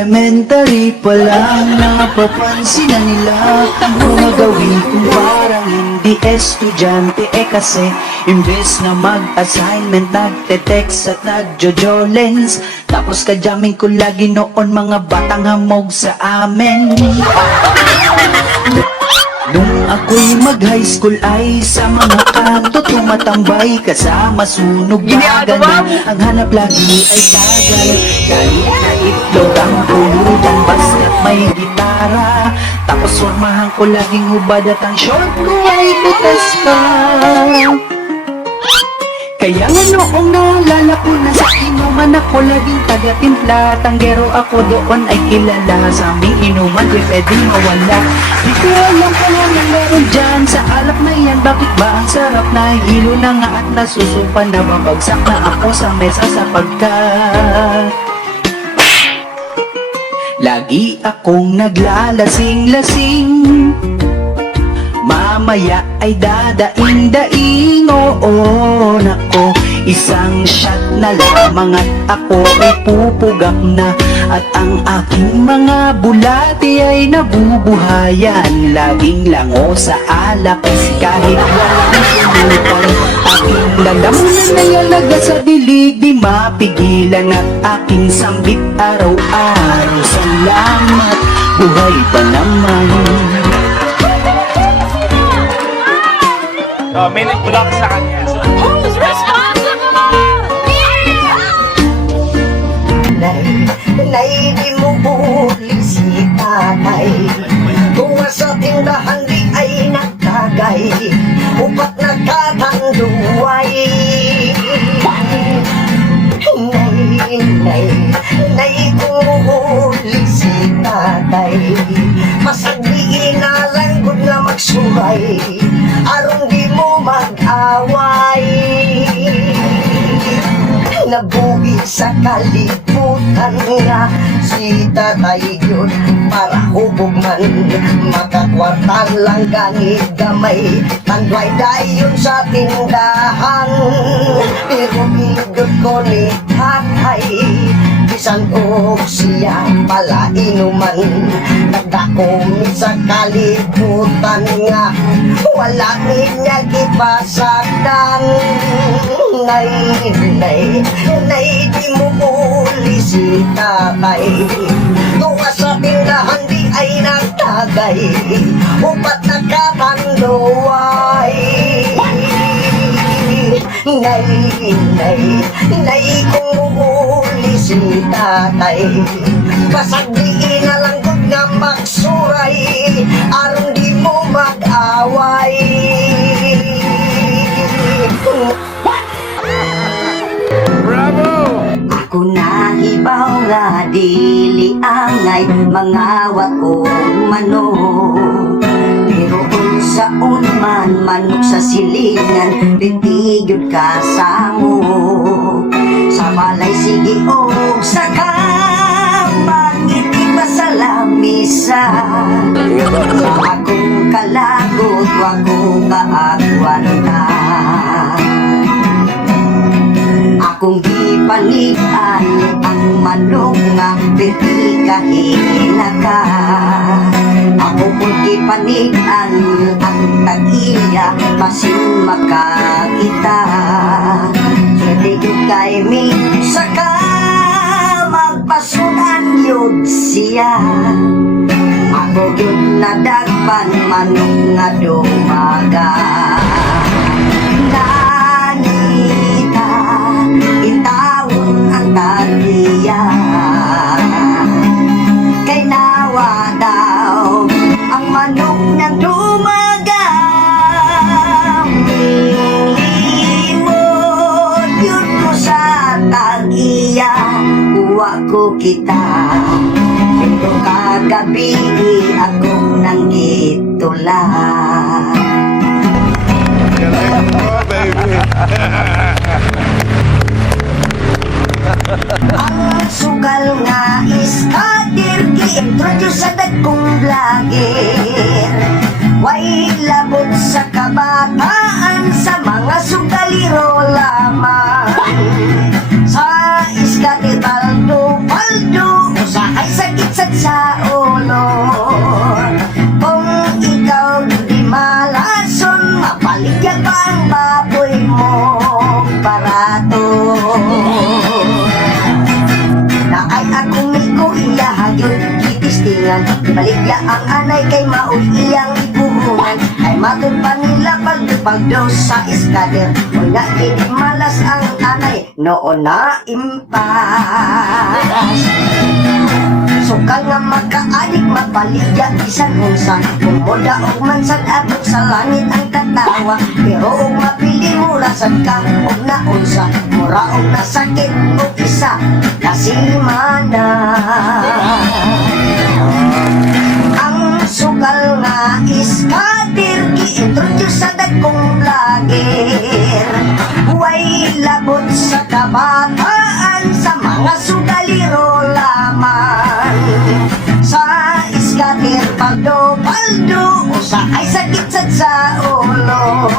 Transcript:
Elementary pa lang napapansin na nila ang mga gawin kong parang hindi estudyante. Kasi imbes na mag-assignment, nagte-text at nagjo-jolens. Tapos kajamin ko lagi noon mga batang hamog sa amin. Nung ako'y mag-high school ay sa mga kanto tumatambay, kasama sunog bagana. Ang hanap lagi ay tagal, kahit na itlog ang pulutan, basta't may gitara. Tapos formahan ko laging hubad at ang short ko ay kutas ka. Kaya nga noong naalala ko na sa inuman ako laging taga-timpla, tanggero ako doon ay kilala. Sa aming inuman di pwedeng mawala. Di ko alam kung anong meron dyan sa alak na yan. Bakit ba ang sarap na hilo na nga at nasusupan na babagsak na ako sa mesa sapagkat lagi akong naglalasing-lasing. Mamaya ay dadaing-daing, oo, nako. Isang shot na lamang at ako ay pupugak na. At ang aking mga bulati ay nabubuhayan. Laging lango sa alak kahit walang sulutan. Aking lalamunan na yalaga sa dilig, di mapigilan at aking sambit araw-araw. Salamat, buhay pa naman. Minute block sa kanya. Who's responsible? Nay, di mo huli si tatay. Tuwa sa tindahan di ay nagtagay, upat nagkatanduay. Nay, kung huli si tatay, masagdiin na lang gud nga magsuhay, arong di mo mag-away. Nabuhi sa kalibutan nga si tatay yun, para hubog man makakwartan lang ganit gamay. Tandway dayon sa tindahan, pero higod ko ni tatay, bisan og siya pala inuman. Nagdakomi sa kalibutan nga wala niya ipasakdan. Nay, di mo huli si tatay. Tuwa sa tindahan di ay nagtagay, upat nagkatanduay. Nay, kung huli si tatay, pasagdiin na lang gud nga magsuray, arong di mo mag-away. Bravo! Ako nahibaw nga dili angay mangawat o manok, pero unsaon man manok sa silingan bitigyod ka sa mo. Sa balay sige o sa kamangiti pa sa lamisa, sa akong kalagot wako kaagwanta. Akong gipanian ang manok nga piti kahinaka. Ako kung gipanian ang tag-iya masin makakita. Swerte yung kay mi saka magpasunan yun siya. Ako yun nadagpan manok nga dumaga. Itawon ang taliya, kay nawa daw ang manok na dumaga. Limot yun ko sa tag-iya, uwa ko kita. Ito kagabi akong nanggitula. Ang sugal nga is kadir gi-introduce sa dagkong vlogger. Way labot sa kabataan sa mga sugaliro lamang. Sa iskati paldo, usahay sa matod pa nila pagdo sa iskader. Una kini malas ang anay, noon na impas. Sukal nga magkaadik mapaligya bisan unsa. Kumoda og mansad abot sa langit ang katawa. Pero og mapili mo rasad ka og naunsa. Mura og nasakit og isa kasimana. Ang sukal nga iskader gi-introduce sa dagkong vlogger. Huway labot sa kabataan sa mga sugaliro lamang. Sa iskader paldo-paldo usa ay sakit sad sa ulo.